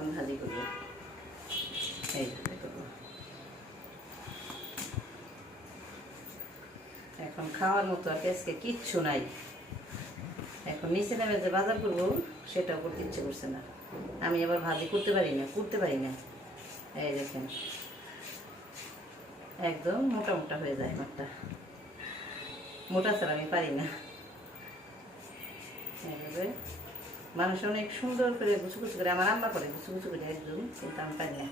এখন ভাজি করবো। এইভাবে করবো। এখন খাওয়ার মতো আর আজকে কিচ্ছু নাই। এখন নিচে নেমে যে বাজার করবো সেটাও করতে ইচ্ছে করছে না। আমি আবার ভাজি করতে পারি না। এই দেখেন একদম মোটা মোটা হয়ে যায় আমারটা, মোটা ছাড়া আমি পারি না। এইভাবে মানুষ অনেক সুন্দর করে গুছু গুছু করে, আমার আম্মা করে গুছু গুছু করে একদম, কিন্তু আমি পারি না।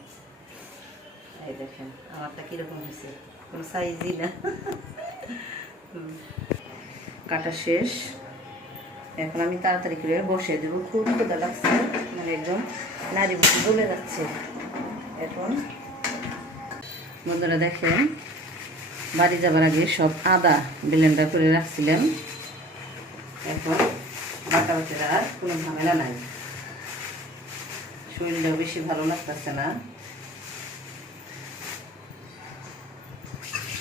এই দেখেন আমারটা কীরকম হয়েছে, কোনো সাইজই না। কাটা শেষ, এখন আমি তাড়াতাড়ি করে বসিয়ে দেবো। খুব ক্ষুধা লাগছে, মানে একদম নাড়ি বুঝি বলে যাচ্ছে। এখন বন্ধুরা দেখেন, বাড়ি যাবার আগে সব আদা ব্লেন্ডার করে রাখছিলাম। এখন বাটা বাটির আর কোনো ঝামেলা নাই, শরীরটাও বেশি ভালো লাগতেছে না।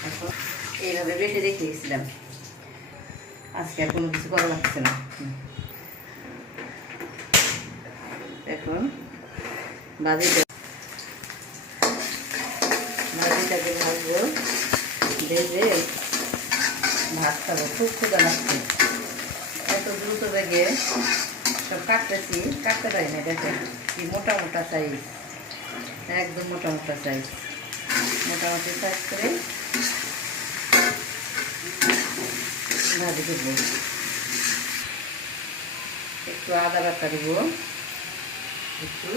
এখন এইভাবে বেটে রেখে গেছিলাম, আজকে আর কোনো কিছু করা লাগছে না। এখন ভাজিটাকে ভাজবো, ভেজে ভাত খাবো। খুব ক্ষুধা লাগছে, এত দ্রুত বেগে সব কাটতেছি, কাটতে পারি না। দেখেন কি মোটা মোটা সাইজ, একদম মোটা মোটা সাইজ, মোটামুটি সাইজ করে ভাজি করবো। একটু আদা বাটা দেবো, একটু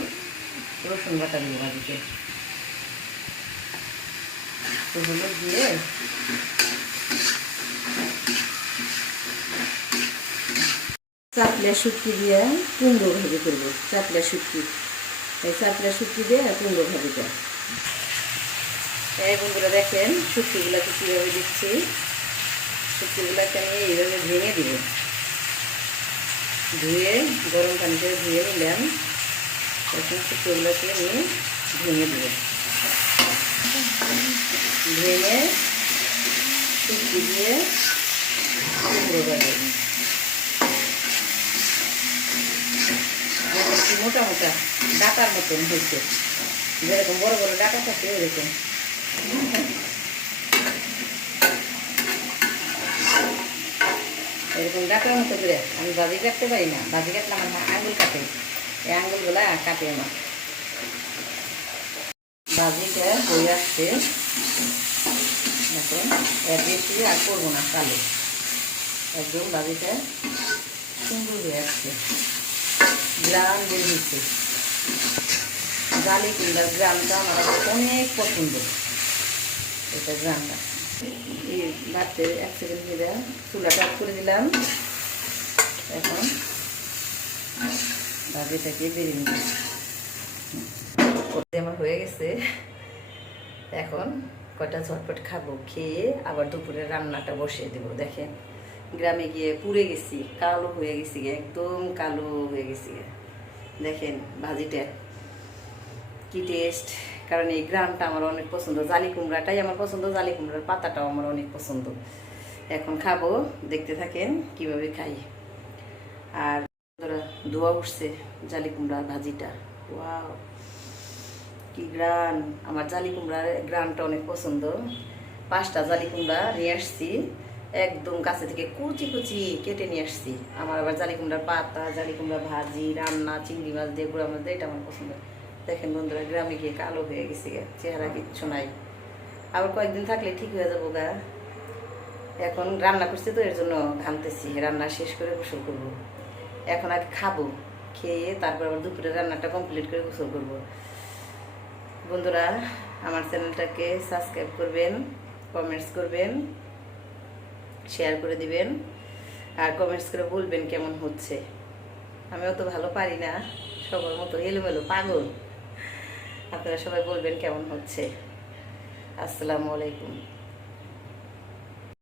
রসুন বাটা দেবো ভাজিতে, একটু হলুদ দিয়ে চাপলা শুটকি দিয়ে কুমড়ো ভাজি করবো। চাপলা শুটকি, এই চাপলা শুটকি দিয়ে কুমড়ো ভাজিটা। এই বন্ধুরা দেখেন শুটকিগুলাকে কীভাবে দিচ্ছি। শুটকিগুলাকে আমি এইভাবে ভেঙে দিব, ধুয়ে গরম পানিতে ধুয়ে নিলাম। এখন শুটকিগুলোকে আমি ভেঙে দিব, ভেঙে শুটকি দিয়ে কুমড়ো ভাজি। মোটা মোটা ডাটার মতন হয়েছে, যেরকম বড় বড় ডাটা থাকে ওইরকম। এরকম ডাটার মতো করে আমি ভাজি কাটতে পারি না, ভাজি কাটলে আমার আঙুল কাটে, এই আঙুলগুলা কাটে আমার। ভাজিটা হয়ে আসছে, এখন এর বেশি আর করবো না, কালো একদম ভাজিটা সুন্দর হয়ে আসছে, গ্রাম বের হচ্ছে। জালি কুমড়ার গ্রামটা আমার অনেক পছন্দ, এটা গ্রামটা। এই ভাতে 1 সেকেন্ড দিয়ে চুলাটা অফ করে দিলাম। এখন ভাজিটাকে বেরিয়ে নিব, আমার হয়ে গেছে। এখন কটা ঝটপট খাবো, খেয়ে আবার দুপুরে রান্নাটা বসিয়ে দেবো। দেখেন গ্রামে গিয়ে পুড়ে গেছি, কালো হয়ে গেছি, একদম কালো হয়ে গেছি। দেখেন ভাজিটা কি টেস্ট, কারণ এই গ্রামটা আমার অনেক পছন্দ। জালি কুমড়াটাই আমার পছন্দ, জালি কুমড়ার পাতাটাও আমার অনেক পছন্দ। এখন খাবো, দেখতে থাকেন কিভাবে খাই। আর ধোয়া উঠছে জালি কুমড়ার ভাজিটা, ওয়াও কি গ্রান! আমার জালি কুমড়ার গ্রানটা অনেক পছন্দ। 5টা জালি কুমড়া নিয়ে আসছি, একদম কাছে থেকে কুচি কুচি কেটে নিয়ে আসছি। আমার আবার জালি কুমড়ার পাতা, জালি কুমড়া ভাজি, রান্না, চিংড়ি মাছ দিয়ে, গুঁড়া মাছ দিয়ে, এটা আমার পছন্দ। দেখেন বন্ধুরা গ্রামে গিয়ে কালো হয়ে গেছে, চেহারা কিচ্ছু নাই। আবার কয়েকদিন থাকলে ঠিক হয়ে যাবো গা। এখন রান্না করছি তো এর জন্য ঘামতেছি, রান্না শেষ করে গোসল করবো। এখন আগে খাবো, খেয়ে তারপর আবার দুপুরে রান্নাটা কমপ্লিট করে গোসল করবো। বন্ধুরা আমার চ্যানেলটাকে সাবস্ক্রাইব করবেন, কমেন্টস করবেন, শেয়ার করে দিবেন, আর কমেন্টস করে বলবেন কেমন হচ্ছে। আমি অত ভালো পারি না, সবার মতো এলোমেলো পাগল। আপনারা সবাই বলবেন কেমন হচ্ছে। আসসালামু আলাইকুম।